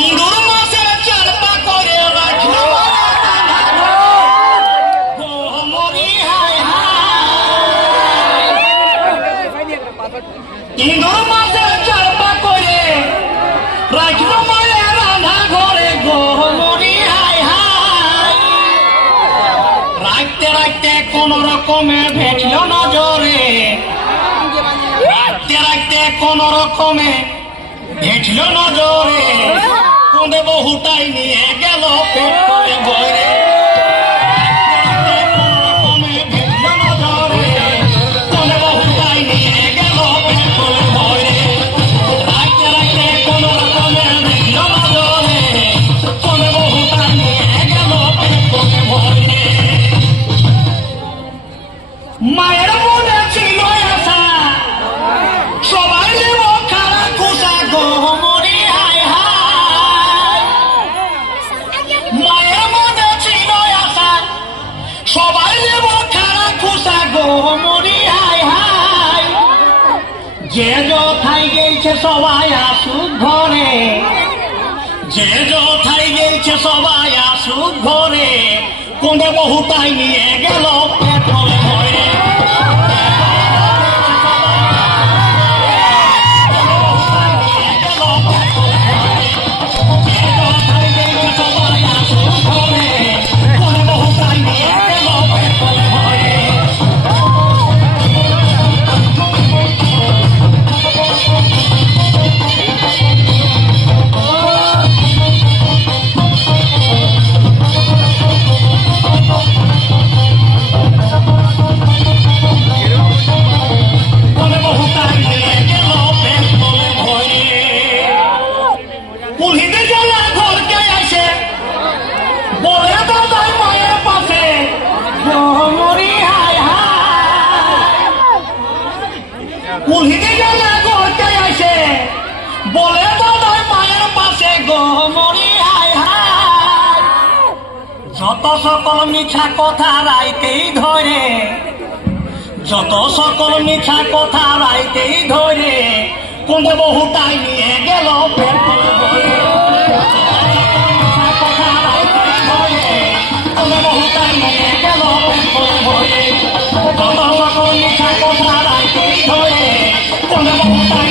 ইঁদুর মাছের চারপা করে রাখলো গোমরি হায় হায়। ইঁদুর মাছের চারপা করে রাখলো মায়ের রান্না ঘরে গোমরি হায় হায়। রাখতে রাখতে কোন রকমে ভেটল নজরে, রাখতে রাখতে কোন রকমে ভেটল নজরে, কোনে বহুটাই নিয়ে গেল পেট করে ভরে। মায়ের মনে ছিল আশা সবাই দেব খারা খুশা গোমরি হায় হায়। মায়ের মনে ছিল আশা সবাই দেব খারা খুশা গোমরি হায় হায়। যে যথাই গেছে সবাই আসুক ঘরে, যে যথাই গেছে সবাই আসুক ঘরে, কোনে বহুটাই নিয়ে গেল পেট করে ভরে। পুলিতে জ্বালা ঘরকে আসে বলে দাদাই মায়ের পাশে গোমরি হায় হায়। পুলিতে জ্বালা ঘরকে আসে বলে দাদাই মায়ের পাশে গোমরি হায় হায়। যত সকল মিছা কথা রাইতেই ধরে, যত সকল মিছা কথা রাইতেই ধরে, কোনে বহুটাই নিয়ে গেল পেট করে ভরে। কোনে বহুটাই নিয়ে গেল পেট করে ভরে। যত সকল মিছা কথা রাইতেই ধরে, কোনে বহুটাই